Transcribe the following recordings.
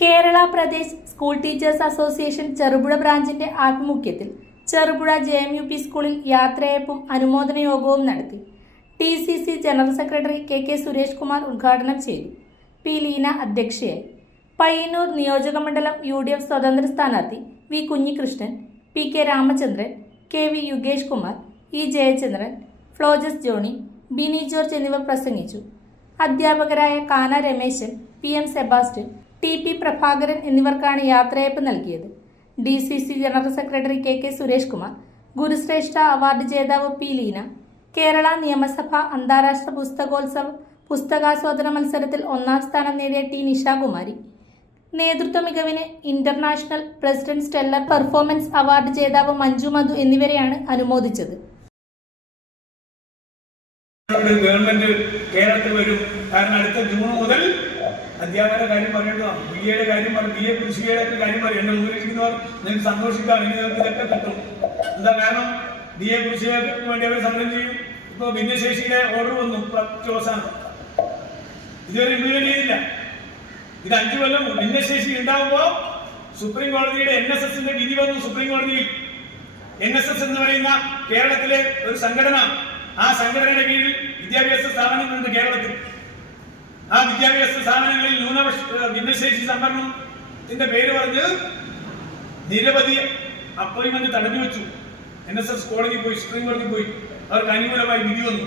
Kerala Pradesh school teachers association Cherupuzha ബ്രാഞ്ചിന്റെ ആഭിമുഖ്യത്തിൽ Cherupuzha JMUP സ്കൂളിൽ യാത്രയയപ്പും അനുമോദന യോഗവും നടത്തി. TCC general secretary KK Suresh Kumar ഉദ്ഘാടനം ചെയ്തു. P. ലീന അധ്യക്ഷയായി. പയ്യന്നൂർ നിയോജകമണ്ഡലം UDF സ്വതന്ത്ര സ്ഥാനാർത്ഥി V. Kunhikrishnan, PK Ramachandran, KV Yugesh Kumar, E. Jayachandran, ഫ്ലോജസ് ജോണി, ബിനി ജോർജ് എന്നിവർ പ്രസംഗിച്ചു. അധ്യാപകരായ കാന രമേശൻ, PM സെബാസ്റ്റ്യൻ, TP പ്രഭാകരൻ എന്നിവർക്കാണ് യാത്രയയപ്പ് നൽകിയത്. DCC general secretary KK Suresh Kumar, ഗുരുശ്രേഷ്ഠ അവാർഡ് ജേതാവ് P. ലീന, കേരള നിയമസഭ അന്താരാഷ്ട്ര പുസ്തകോത്സവ പുസ്തകാസ്വാദന മത്സരത്തിൽ 1ാം സ്ഥാനം നേടിയ T. നിഷാകുമാരി, നേതൃത്വ മികവിന് international president Stellar performance award ജേതാവ് മഞ്ജു മധു എന്നിവരെയാണ് അനുമോദിച്ചത്. ഗവൺമെന്റ് കേരളത്തിൽ വരും. കാരണം അടുത്ത ജൂൺ മുതൽ അധ്യാപകരുടെ കാര്യം പറയേണ്ടതാണ്. BA കാര്യം പറയും, BA കൃഷിയുടെ കാര്യം പറയും. എന്നെ ഉപദേശിക്കുന്നവർ നിങ്ങൾക്ക് സന്തോഷിക്കാം, ഇനി നിങ്ങൾക്ക് ഇതൊക്കെ കിട്ടും. എന്താ കാരണം? BA കൃഷിക്ക് വേണ്ടി അവർ സമരം ചെയ്യും. ഇപ്പൊ ഭിന്നശേഷിയുടെ ഓർഡർ വന്നു അവസാനം, ഇതുവരെ ഇംപ്ലിമെന്റ് ചെയ്തില്ല. ഇത് 5 കൊല്ലം ഭിന്നശേഷി ഉണ്ടാവുമ്പോ സുപ്രീം കോടതിയുടെ NSS വിധി വന്നു. സുപ്രീം കോടതിയിൽ NSS എന്ന് പറയുന്ന കേരളത്തിലെ ഒരു സംഘടന, ആ സംഘടനയുടെ കീഴിൽ വിദ്യാഭ്യാസ സ്ഥാപനങ്ങളുണ്ട് കേരളത്തിൽ. ആ വിദ്യാഭ്യാസ സ്ഥാപനങ്ങളിൽ ഭിന്നശേഷി സംവരണത്തിന്റെ പേര് പറഞ്ഞ് നിരവധി അപ്പോയിന്റ്മെന്റ് തടഞ്ഞു വെച്ചു. NSS കോടതി പോയി, സുപ്രീം കോടതി പോയി, അവർക്ക് അനുകൂലമായി വിധി വന്നു.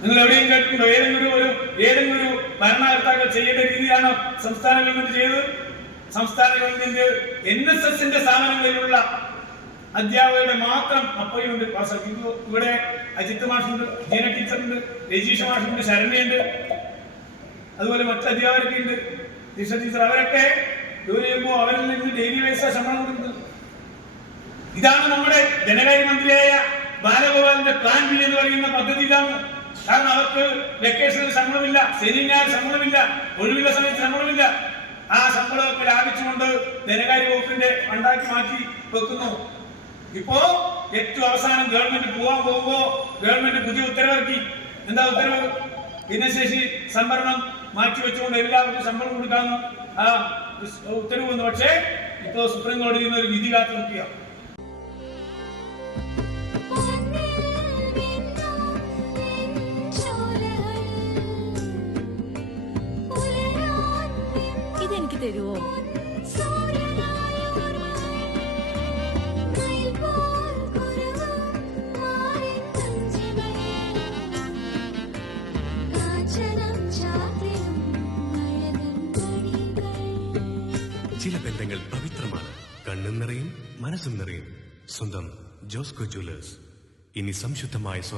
നിങ്ങൾ എവിടെയും കേട്ടിട്ടുണ്ടോ? ഏതെങ്കിലും ഒരു ഭരണകർത്താക്കൾ ചെയ്യേണ്ട രീതിയാണ് സംസ്ഥാന ഗവൺമെന്റ് ചെയ്തത്. സംസ്ഥാന ഗവൺമെന്റ് NSSന്റെ സ്ഥാപനങ്ങളിലുള്ള അധ്യാപകരുടെ മാത്രം അപ്പോയിന്റ്മെന്റ് പാസ്സാക്കി. ഇവിടെ അജിത് മാഷുണ്ട്, ജീന ടീച്ചറുണ്ട്, രജീഷ മാഷുണ്ട്, ശരണ്യുണ്ട്, അതുപോലെ മറ്റ് അധ്യാപകരൊക്കെ ഉണ്ട്, ദിശ ടീച്ചർ. അവരൊക്കെ ജോലി ചെയ്യുമ്പോൾ അവരിൽ നിന്ന് ഡെയിലി വൈസ ശമ്പളം കൊടുക്കുന്നത്. ഇതാണ് നമ്മുടെ ധനകാര്യമന്ത്രിയായ ബാലഗോപാലിന്റെ പ്ലാൻ B എന്ന് പറയുന്ന പദ്ധതി. ഇതാണ്. കാരണം അവർക്ക് വെക്കേഷനിൽ ശമ്പളമില്ല, ശനി ഞായർ ശമ്പളമില്ല, ഒഴിവുള്ള സമയത്ത് ശമ്പളമില്ല. ആ ശമ്പളമൊക്കെ ലാഭിച്ചുകൊണ്ട് ധനകാര്യ വകുപ്പിന്റെ ഫണ്ടാക്കി മാറ്റി വെക്കുന്നു. ഇപ്പോ ഏറ്റവും അവസാനം ഗവൺമെന്റ് പോകാൻ പോകുമ്പോ ഗവൺമെന്റ് പുതിയ ഉത്തരവിറക്കി. എന്താ ഉത്തരവ്? ഭിന്നശേഷി സംവരണം മാറ്റിവെച്ചുകൊണ്ട് എല്ലാവർക്കും ശമ്പളം കൊടുക്കാമെന്ന് ആ ഉത്തരവ് വന്നു. പക്ഷേ ഇപ്പോ സുപ്രീം കോടതിയിൽ നിന്ന് ഒരു വിധി കാത്തു നിൽക്കുക. ഇതെനിക്ക് തരുമോ? ചില ബന്ധങ്ങൾ പവിത്രമാണ്. കണ്ണും നിറയും, മനസ്സും നിറയും. സ്വന്തം ജോസ്കോ ജ്വല്ലേഴ്സ്. ഇനി സംശുദ്ധമായ